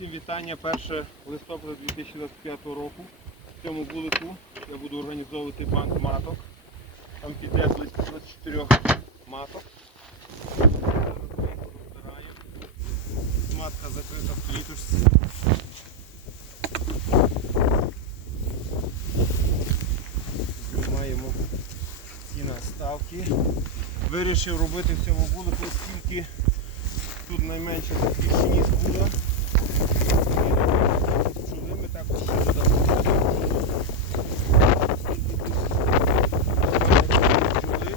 Всім вітання. 1 листопада 2025 року. В цьому вулику я буду організовувати банк маток. Там піде близько 24 маток. Матка закрита в кліточці. Знімаємо ці наставки. Вирішив робити в цьому вулику, оскільки тут найменше таких сніг буде. Пчоли ми також ще додамо. Пчоли.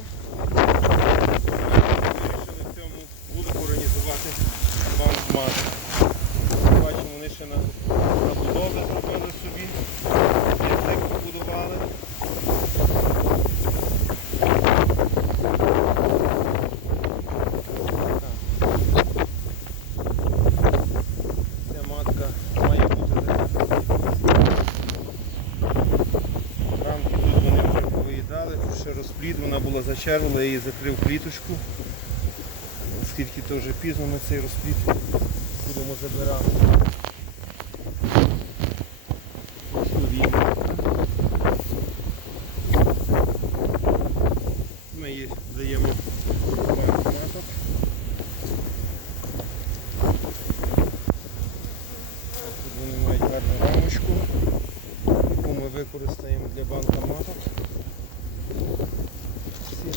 Вирішили в цьому вулику організувати банк маток. Бачимо, вони ще на, на будові зробили собі. Язик побудували. Ця матка має бути закрита. Рамки тут вони вже повиїдали, тут ще розплід, вона була зачервила, я її закрив кліточку. Оскільки то вже пізно ми цей розплід будемо забирати. Ми її даємо банк маток. Тут вони мають гарну рамочку, яку ми використаємо для банка маток.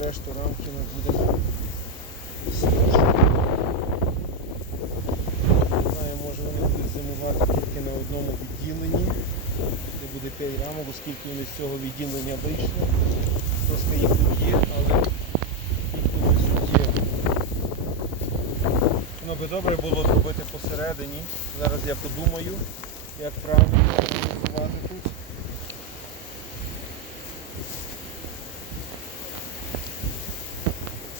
Решту рамки ми будемо зношувати. Не знаю, може вони будуть зимувати тільки на одному відділенні, де буде 5 рамок, оскільки вони з цього відділення вийшли. Трошки їх тут є, але їх тут суттєво. Воно би добре було зробити посередині. Зараз я подумаю, як правильно організувати тут.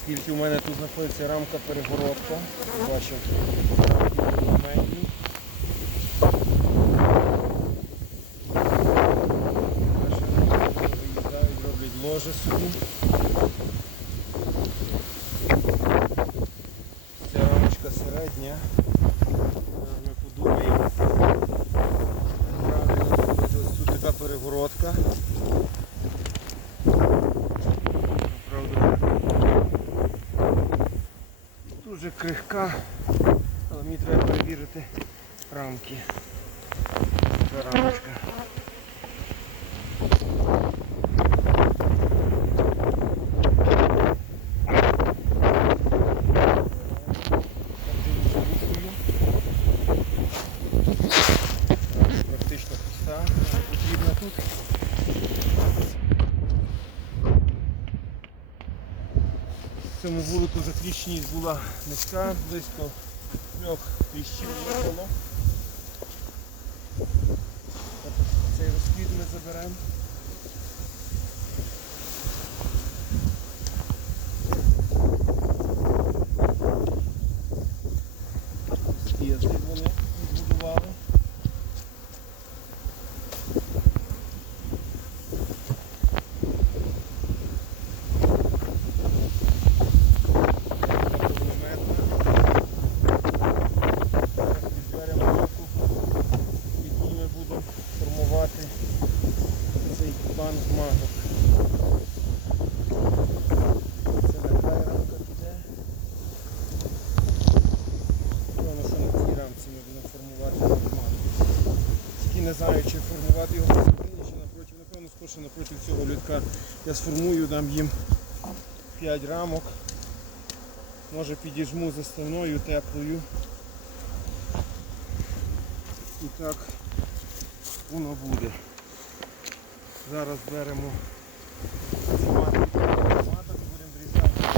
Скільки у мене тут знаходиться рамка перегородка. Бачив, рамки елементні. Виїжджають, роблять ложе собі. Ця рамочка середня. Зараз ми подумаємо. Правильно зробити. Ось тут така перегородка. Правда. Дуже крихка, але мені треба перевірити рамки. Рамочка. Практично пуста, не потрібна тут. В цьому вулику затріщеність була низька, близько трьох тріщин було. Цей розплід ми заберемо. Ось Язик вони відбудували. який ми будемо формувати цей банк маток. Це така рамка піде. Певно, що на цій рамці ми будемо формувати банк маток. Тільки не знаю, чи формувати його посередині, чи напроти. Напевно, скорше напроти цього лютка я сформую, дам їм 5 рамок. Може підіжму заставною теплою. І так воно буде. Зараз беремо ці матки, маток і будемо врізати.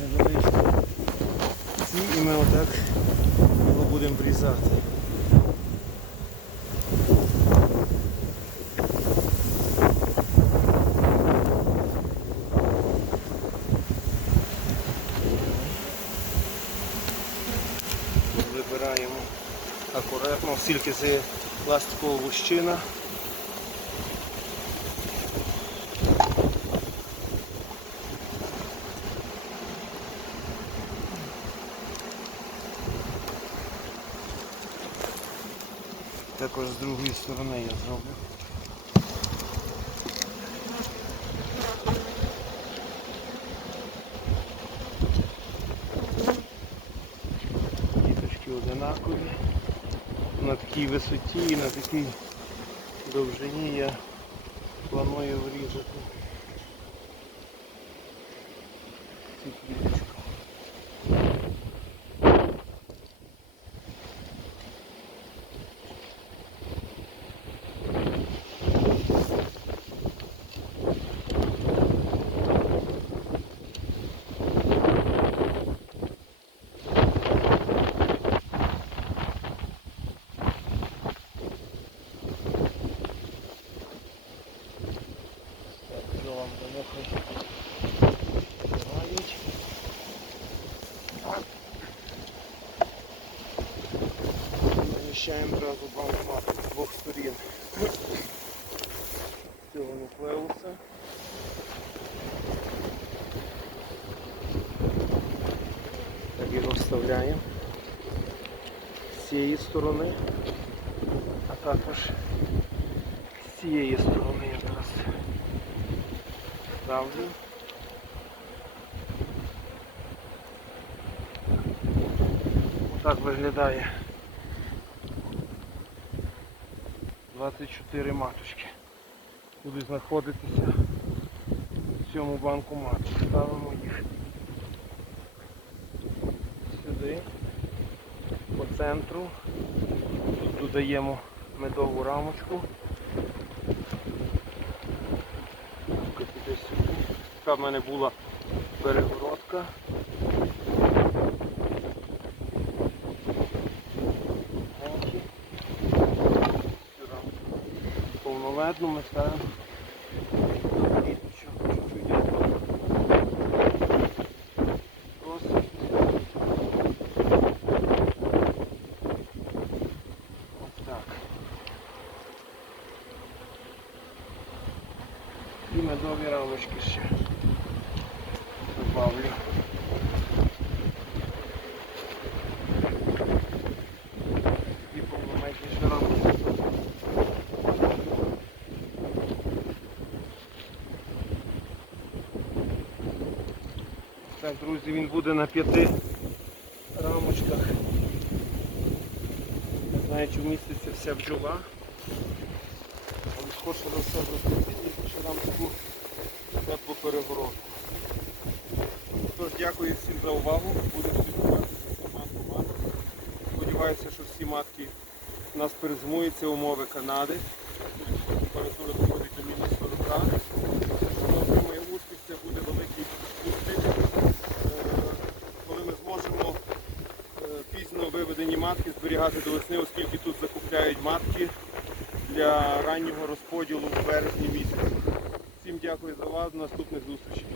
Невеличкі отак його будемо врізати. Вибираємо акуратно, оскільки це пластикова вущина, також з другої сторони я зроблю. Діточки одинакові. На такій висоті і на такій довжині я планую врізати. Наміщаємо одразу банкомат з двох сторін. Цього нуклеуса. Так його вставляємо з цієї сторони, а також з цієї сторони я зараз ставлю. Отак виглядає 24 маточки. Будуть знаходитися в цьому банку маток. Ставимо їх сюди, по центру. Тут додаємо медову рамочку. Така в мене була перегородка. Повноведну ми ставимо. Квіточок чуть-чуть. Просить. Ось так. І медові рамочки ще добавлю. І повнометніше рамки. Так, друзі, він буде на п'яти рамочках. Не знаю, чи вміститься вся бджола. Але скорше за все зробити ще рамку так по перегородку. Тож дякую всім за увагу. Будемо слідкувати за матку маток. Сподіваюся, що всі матки у нас перезимують. Це умови Канади. Матки зберігати до весни, оскільки тут закупляють матки для раннього розподілу в березні місяці. Всім дякую за увагу. До наступних зустрічей.